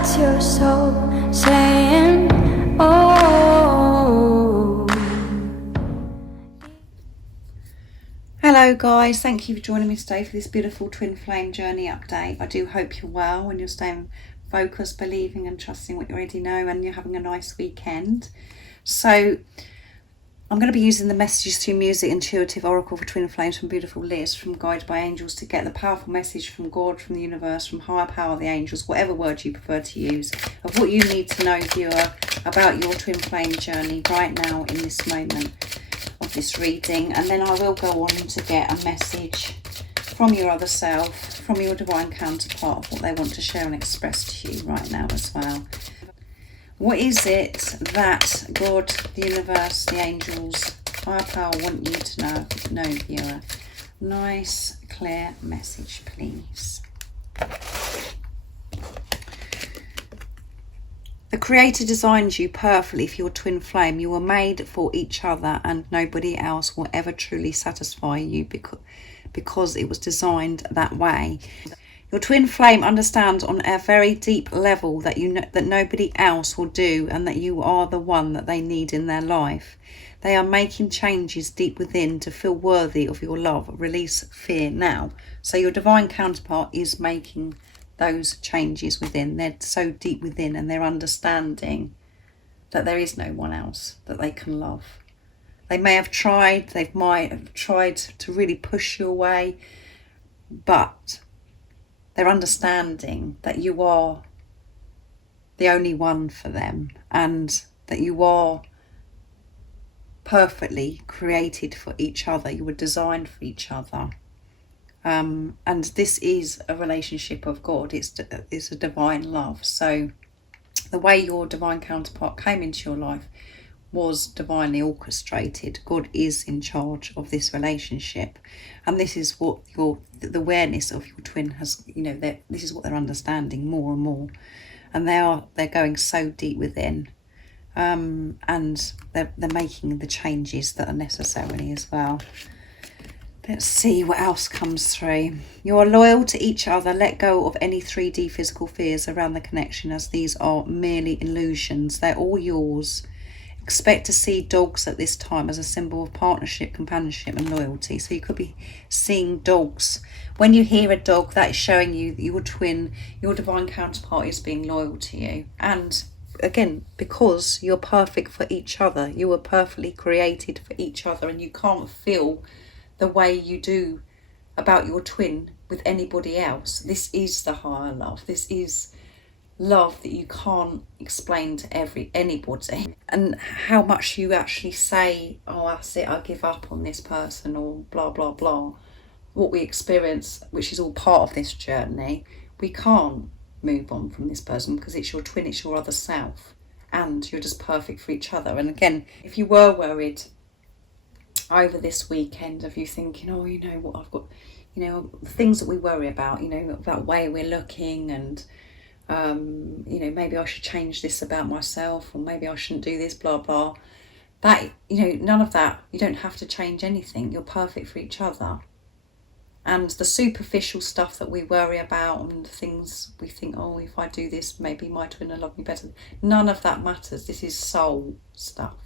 That's your soul saying, oh. Hello guys, thank you for joining me today for this beautiful twin flame journey update. I do hope you're well and you're staying focused, believing and trusting what you already know, and you're having a nice weekend. So I'm going to be using the Messages Through Music Intuitive Oracle for Twin Flames from beautiful Liz from Guided by Angels to get the powerful message from God, from the universe, from higher power, the angels, whatever word you prefer to use, of what you need to know, viewer, about your twin flame journey right now in this moment of this reading. And then I will go on to get a message from your other self, from your divine counterpart, of what they want to share and express to you right now as well. What is it that God, the universe, the angels, higher power want you to know, viewer? Nice, clear message, please. The Creator designed you perfectly for your twin flame. You were made for each other, and nobody else will ever truly satisfy you because it was designed that way. Your twin flame understands on a very deep level that that nobody else will do, and that you are the one that they need in their life. They are making changes deep within to feel worthy of your love. Release fear now. So your divine counterpart is making those changes within. They're so deep within, and they're understanding that there is no one else that they can love. They may have tried, they might have tried to really push you away, but they're understanding that you are the only one for them, and that you are perfectly created for each other. You were designed for each other. And this is a relationship of God. It's a divine love. So the way your divine counterpart came into your life was divinely orchestrated. God is in charge of this relationship, and this is what the awareness of your twin has, this is what they're understanding more and more, and they're going so deep within, and they're making the changes that are necessary as well. Let's see what else comes through. You are loyal to each other. Let go of any 3D physical fears around the connection, as these are merely illusions. They're all yours. Expect to see dogs at this time as a symbol of partnership, companionship and loyalty. So you could be seeing dogs. When you hear a dog, that is showing you that your twin, your divine counterpart, is being loyal to you. And again, because you're perfect for each other, you were perfectly created for each other, and you can't feel the way you do about your twin with anybody else. This is the higher love. This is love that you can't explain to anybody. And how much you actually say, oh, that's it, I give up on this person, or blah blah blah, what we experience, which is all part of this journey, we can't move on from this person because it's your twin, it's your other self, and you're just perfect for each other. And again, if you were worried over this weekend of you thinking, oh, what I've got, things that we worry about, about way we're looking, and maybe I should change this about myself, or maybe I shouldn't do this, blah blah, that, none of that. You don't have to change anything. You're perfect for each other. And the superficial stuff that we worry about, and the things we think, oh, if I do this, maybe my twin will love me better, none of that matters. This is soul stuff.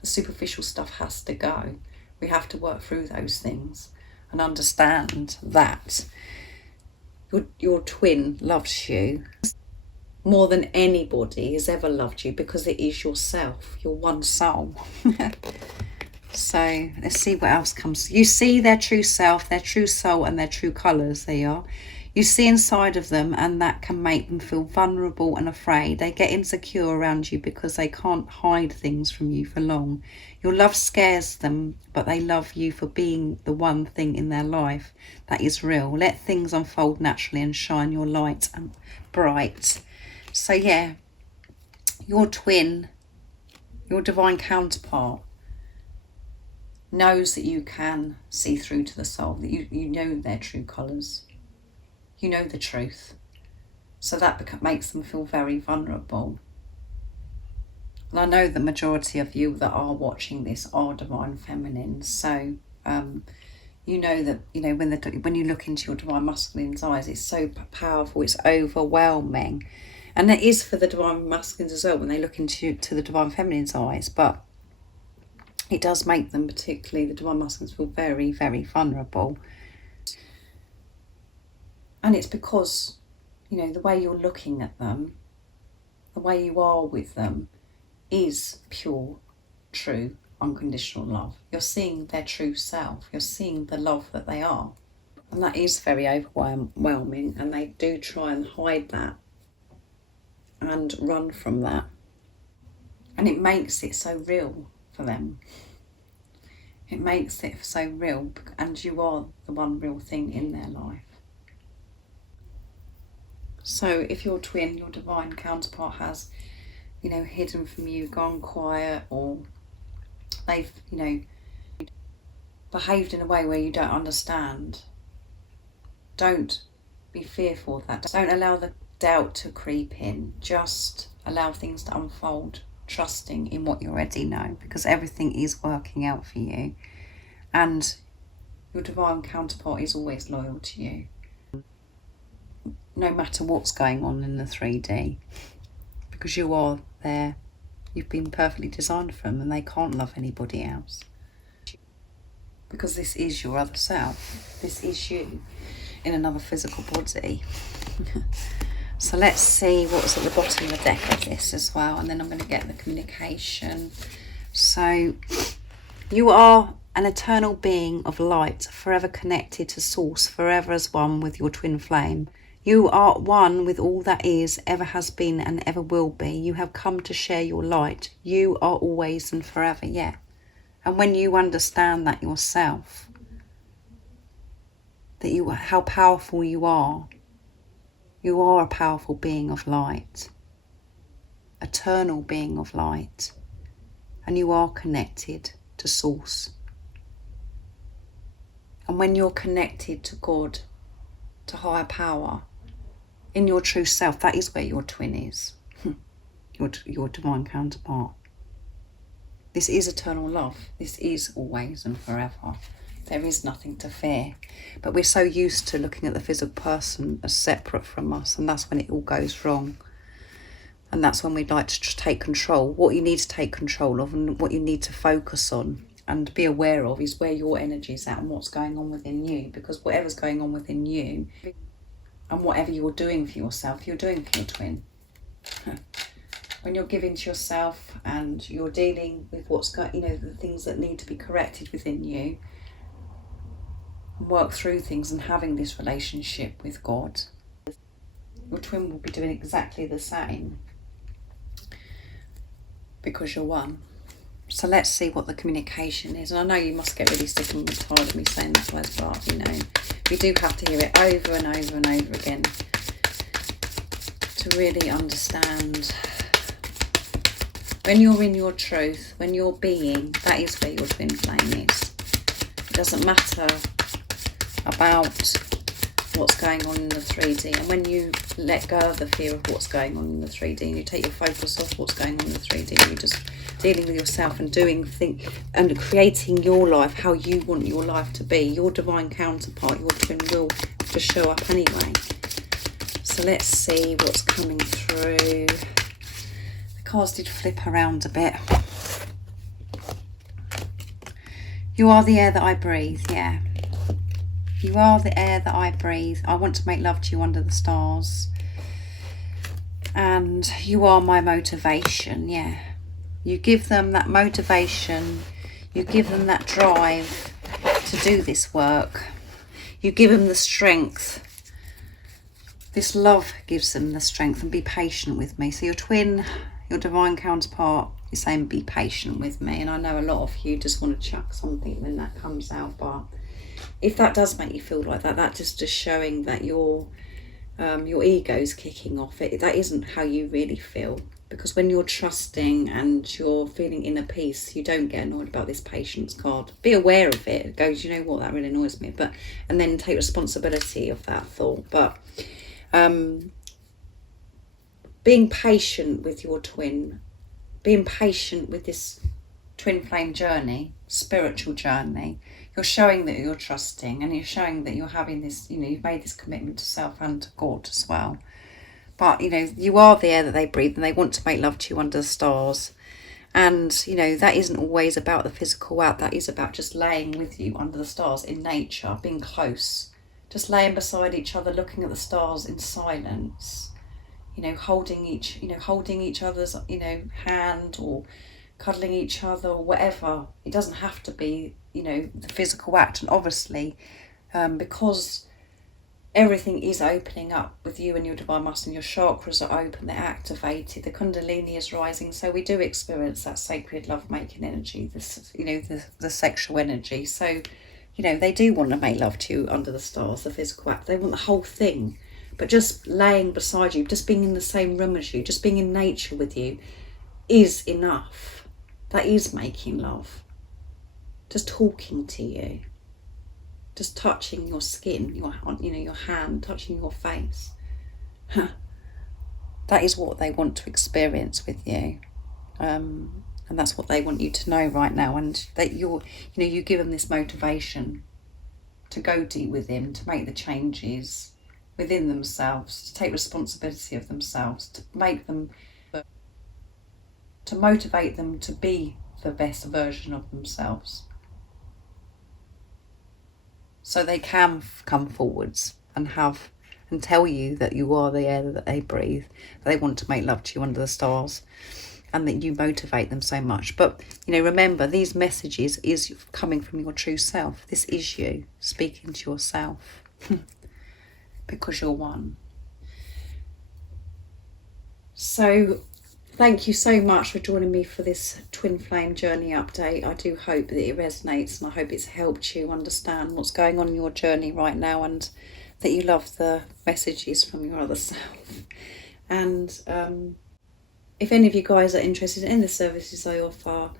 The superficial stuff has to go. We have to work through those things and understand that your twin loves you more than anybody has ever loved you, because it is yourself, your one soul. So let's see what else comes. You see their true self, their true soul and their true colours. They are. You see inside of them, and that can make them feel vulnerable and afraid. They get insecure around you because they can't hide things from you for long. Your love scares them, but they love you for being the one thing in their life that is real. Let things unfold naturally and shine your light and bright. So yeah, your twin, your divine counterpart, knows that you can see through to the soul, that you know their true colours. You know the truth. So that makes them feel very vulnerable. And I know the majority of you that are watching this are divine feminines. So you know that, when you look into your divine masculine's eyes, it's so powerful, it's overwhelming. And it is for the divine masculines as well when they look into the divine feminine's eyes, but it does make them, particularly the divine masculines, feel very, very vulnerable. And it's because, you know, the way you're looking at them, the way you are with them is pure, true, unconditional love. You're seeing their true self. You're seeing the love that they are. And that is very overwhelming, and they do try and hide that and run from that. And it makes it so real for them. It makes it so real, and you are the one real thing in their life. So if your twin, your divine counterpart, has, you know, hidden from you, gone quiet, or they've, you know, behaved in a way where you don't understand, don't be fearful of that. Don't allow the doubt to creep in. Just allow things to unfold, trusting in what you already know, because everything is working out for you, and your divine counterpart is always loyal to you, no matter what's going on in the 3D, because you are there. You've been perfectly designed for them, and they can't love anybody else, because this is your other self. This is you in another physical body. So let's see what's at the bottom of the deck of this as well, and then I'm going to get the communication. So you are an eternal being of light, forever connected to source, forever as one with your twin flame. You are one with all that is, ever has been and ever will be. You have come to share your light. You are always and forever, yeah. And when you understand that yourself, that you, how powerful you are a powerful being of light, eternal being of light, and you are connected to source. And when you're connected to God, to higher power, in your true self, that is where your twin is, your divine counterpart. This is eternal love. This is always and forever. There is nothing to fear. But we're so used to looking at the physical person as separate from us, and that's when it all goes wrong. And that's when we'd like to take control. What you need to take control of, and what you need to focus on and be aware of, is where your energy is at and what's going on within you. Because whatever's going on within you, and whatever you're doing for yourself, you're doing for your twin. When you're giving to yourself and you're dealing with what's got, you know, the things that need to be corrected within you, and work through things, and having this relationship with God, your twin will be doing exactly the same, because you're one. So let's see what the communication is. And I know you must get really sick and tired of me saying this words, but you know, we do have to hear it over and over and over again to really understand. When you're in your truth, when you're being, that is where your twin flame is. It doesn't matter about what's going on in the 3D. And when you let go of the fear of what's going on in the 3D, and you take your focus off what's going on in the 3D, and you're just dealing with yourself and doing things and creating your life how you want your life to be, your divine counterpart, your twin, will just show up anyway. So let's see what's coming through. The cards did flip around a bit. You are the air that I breathe, yeah. You are the air that I breathe. I want to make love to you under the stars. And you are my motivation, yeah. You give them that motivation. You give them that drive to do this work. You give them the strength. This love gives them the strength, and be patient with me. So your twin, your divine counterpart, is saying be patient with me. And I know a lot of you just want to chuck something when that comes out, but if that does make you feel like that, that's just showing that your ego's kicking off. That isn't how you really feel. Because when you're trusting and you're feeling inner peace, you don't get annoyed about this patience card. Be aware of it. It goes, you know what, that really annoys me. And then take responsibility of that thought. But being patient with your twin, being patient with this twin flame journey, spiritual journey, you're showing that you're trusting, and you're showing that you're having this, you know, you've made this commitment to self and to God as well. But, you know, you are the air that they breathe, and they want to make love to you under the stars. And, you know, that isn't always about the physical act. That is about just laying with you under the stars in nature, being close. Just laying beside each other, looking at the stars in silence. You know, holding each other's, you know, hand, or cuddling each other, or whatever. It doesn't have to be, you know, the physical act. And obviously, because everything is opening up with you and your divine masculine, your chakras are open, they're activated, the kundalini is rising, so we do experience that sacred love-making energy, this, you know, the sexual energy. So, you know, they do want to make love to you under the stars, the physical act. They want the whole thing. But just laying beside you, just being in the same room as you, just being in nature with you is enough. That is making love. Just talking to you. Just touching your skin, your hand, touching your face. That is what they want to experience with you. And that's what they want you to know right now. And that you give them this motivation to go deep with him, to make the changes within themselves, to take responsibility of themselves, to motivate them to be the best version of themselves. So they can come forwards and tell you that you are the air that they breathe, that they want to make love to you under the stars, and that you motivate them so much. But, you know, remember, these messages is coming from your true self. This is you speaking to yourself because you're one. So thank you so much for joining me for this twin flame journey update. I do hope that it resonates, and I hope it's helped you understand what's going on in your journey right now, and that you love the messages from your other self. And if any of you guys are interested in the services I offer,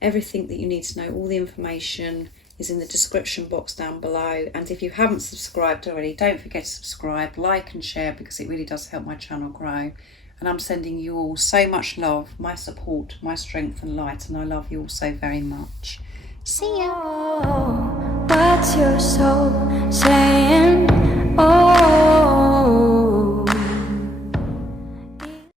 everything that you need to know, all the information is in the description box down below. And if you haven't subscribed already, don't forget to subscribe, like and share, because it really does help my channel grow. And I'm sending you all so much love, my support, my strength and light, and I love you all so very much. See ya. Oh, what's your soul saying? Oh.